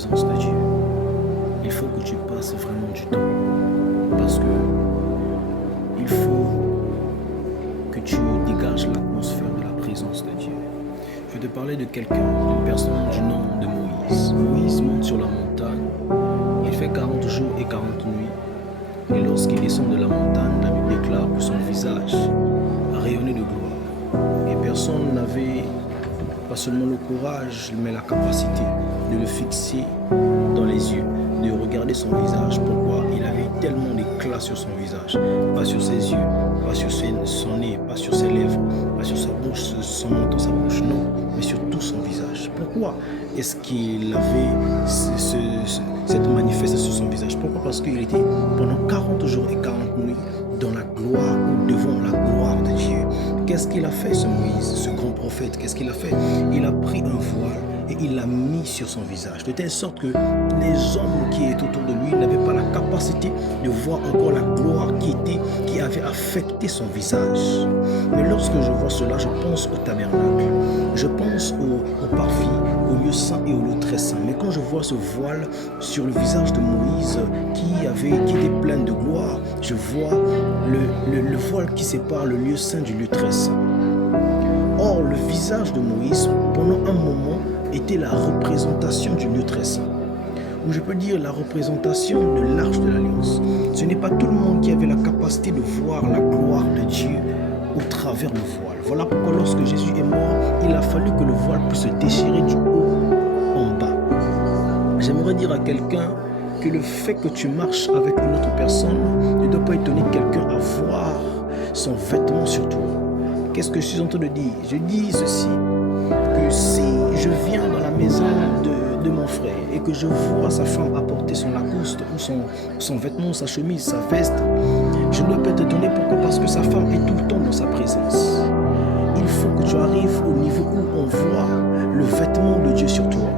présence de Dieu, il faut que tu passes vraiment du temps. Parce que il faut que tu dégages l'atmosphère de la présence de Dieu. Je vais te parler de quelqu'un, d'une personne du nom de Moïse. Moïse monte sur la montagne. Il fait 40 jours et 40 nuits. Et lorsqu'il descend de la montagne, la Bible déclare que son visage a rayonné de gloire. Et personne n'avait pas seulement le courage, mais la capacité de le fixer dans les yeux, de regarder son visage. Pourquoi? Il avait tellement d'éclat sur son visage, pas sur ses yeux, pas sur son nez, pas sur ses lèvres, pas sur sa bouche, son nom dans sa bouche, non, mais sur tout son visage. Pourquoi est-ce qu'il avait cette manifestation sur son visage? Pourquoi? Parce qu'il était pendant 40 jours et 40 nuits dans la gloire ou devant la gloire de Dieu. Qu'est-ce qu'il a fait, ce Moïse, ce grand prophète? Qu'est-ce qu'il a fait? Il a pris un voile et il l'a mis sur son visage, de telle sorte que les hommes qui étaient autour de lui n'avaient pas la capacité de voir encore la gloire qui avait affecté son visage. Mais lorsque je vois cela, je pense au tabernacle, je pense au parvis, au lieu saint et au lieu très saint. Mais quand je vois ce voile sur le visage de Moïse qui était plein de gloire, je vois le voile qui sépare le lieu saint du lieu très saint. Or, le visage de Moïse, pendant un moment, était la représentation du lieu très saint. Ou je peux dire la représentation de l'arche de l'alliance. Ce n'est pas tout le monde qui avait la capacité de voir la gloire de Dieu au travers du voile. Voilà pourquoi lorsque Jésus est mort, il a fallu que le voile puisse se déchirer du haut en bas. J'aimerais dire à quelqu'un que le fait que tu marches avec une autre personne ne doit pas étonner quelqu'un à voir son vêtement sur toi. Qu'est-ce que je suis en train de dire? Je dis ceci, que si je viens dans la maison de mon frère et que je vois sa femme apporter son Lacoste ou son vêtement, sa chemise, sa veste, je ne dois pas t'étonner. Pourquoi? Parce que sa femme est tout le temps dans sa présence. Il faut que tu arrives au niveau où on voit le vêtement de Dieu sur toi.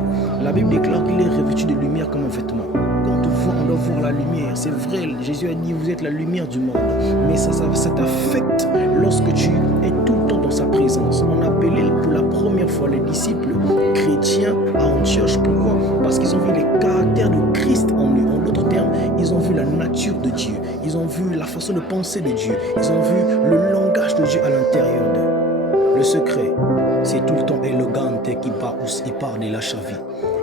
La Bible déclare qu'il est revêtu de lumière comme un vêtement. Quand on doit voir la lumière, c'est vrai, Jésus a dit vous êtes la lumière du monde, mais ça t'affecte lorsque tu es tout le temps dans sa présence. On appelait pour la première fois les disciples chrétiens à Antioche. Pourquoi? Parce qu'ils ont vu les caractères de Christ en eux. En d'autres termes, ils ont vu la nature de Dieu, ils ont vu la façon de penser de Dieu, ils ont vu le langage de Dieu à l'intérieur d'eux. Le secret, c'est tout le temps elegante qui part de lascia via.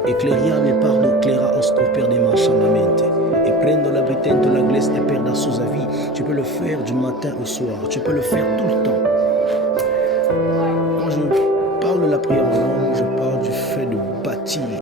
E cleriamo parlo clera per des manchamamente. Et prendre la bretelle de la glace et perdre sous vie. Tu peux le faire du matin au soir. Tu peux le faire tout le temps. Quand je parle de la prière en langue, je